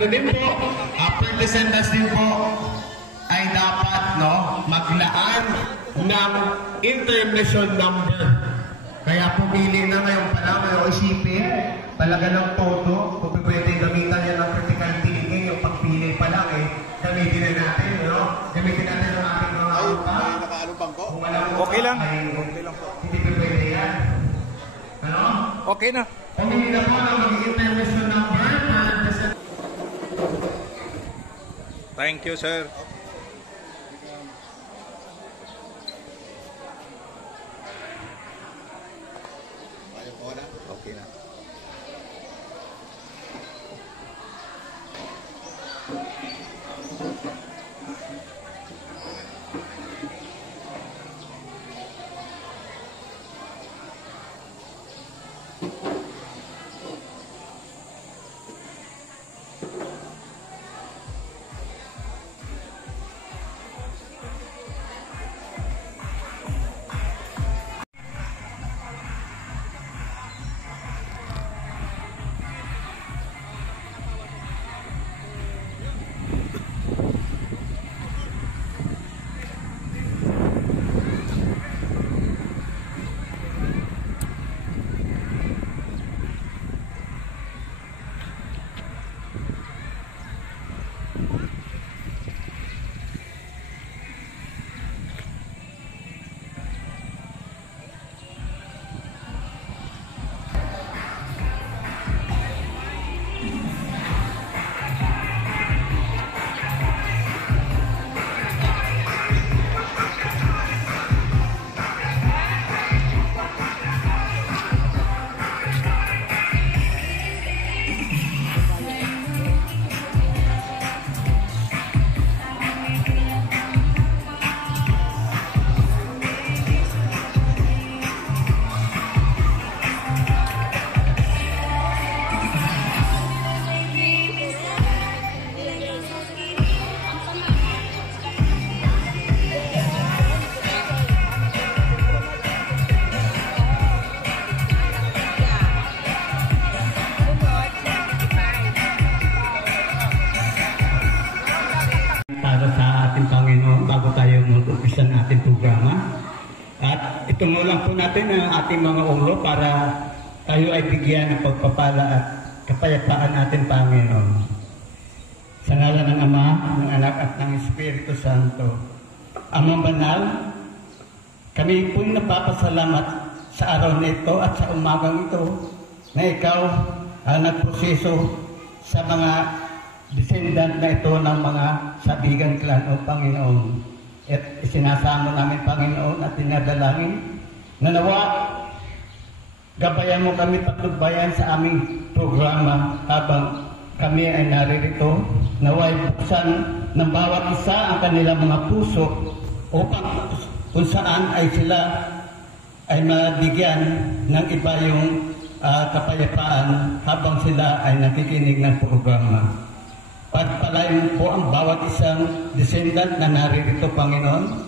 Ganun din po, after the sentence din po, ay dapat maglaan ng international number. Kaya pumili na ngayon pa lang, isipin, talaga ng todo, kung pwede gamitan yan ng critical thinking, yung pagpili pa lang gamitin na natin, gamitin natin ang ating mga okay lang. Okay lang po. Hindi pwede yan. Okay na. Pumili na po ng mag-international number. Thank you, sir. Okay na. mag-umpisa ng ating programa. At itungulang po natin ang ating mga ulo para tayo ay bigyan ng pagpapala at kapayapaan natin, Panginoon. Sa ngalan ng Ama, ng Anak at ng Espiritu Santo. Amang Banal, kami po'y napapasalamat sa araw na ito at sa umagang ito na ikaw ang nagproseso sa mga descendant na ito ng mga Sabigan clan, o Panginoon. At isinasamo namin, Panginoon, at dinadalangin na nawa gabayan mo kami patnubayan sa aming programa habang kami ay naririto. Naway buksan ng bawat isa ang kanilang mga puso upang kung saan ay sila ay mabigyan ng iba yung kapayapaan habang sila ay nakikinig ng programa. Pagpalain po ang bawat isang descendant na naririto, Panginoon.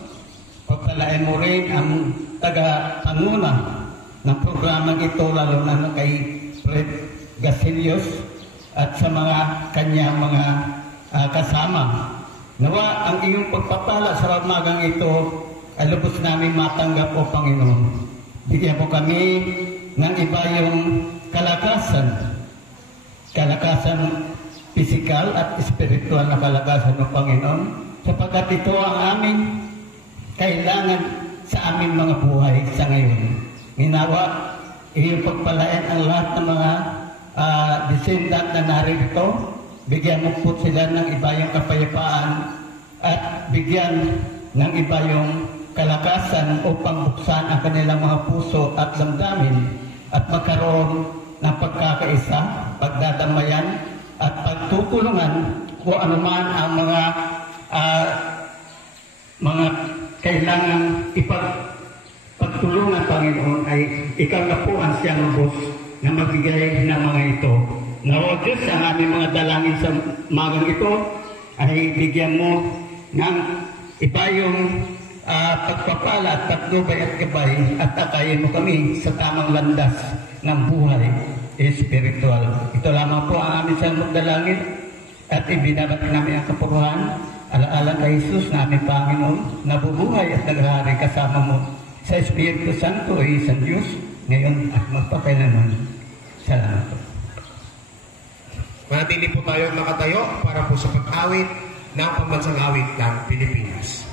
Pagpalain mo rin ang taga-panguna ng programang ito, lalo na kay Fred Gasilios at sa mga kanyang mga kasama. Nawa ang iyong pagpapala sa umagang ito ay lubos namin matanggap, O Panginoon. Bigyan mo kami ng iba yung kalakasan pisikal at espiritual na kalakasan ng Panginoon, sapagkat ito ang aming kailangan sa aming mga buhay sa ngayon. Ginawa, iyong pagpalain ang lahat ng mga descendant na naririto, bigyan mo po sila ng iba yung kapayapaan at bigyan ng iba yung kalakasan upang buksan ang kanilang mga puso at damdamin at magkaroon ng pagkakaisa, pagdadamayan, at pagtutulungan kung anuman ang mga kailangan ipagtulungan, Panginoon, ay ikaw na po ang siyang lubos na magbigay ng mga ito. Nawa Diyos, ang aming mga dalangin sa magang ito ay bigyan mo ng iba yung pagpapala at patnubay at gabay at takayin mo kami sa tamang landas ng buhay espiritual. Ito lamang po ang aming sa magdalangin At ibinabat namin ang kapuruhan, alaala kay Jesus na aming Panginoon, nabubuhay at naghahari kasama mo sa Espiritu Santo ay isang Diyos, ngayon at magpakailanman. Salamat po. Manatili po tayo nakatayo para po sa pag-awit ng pambansang awit ng Pilipinas.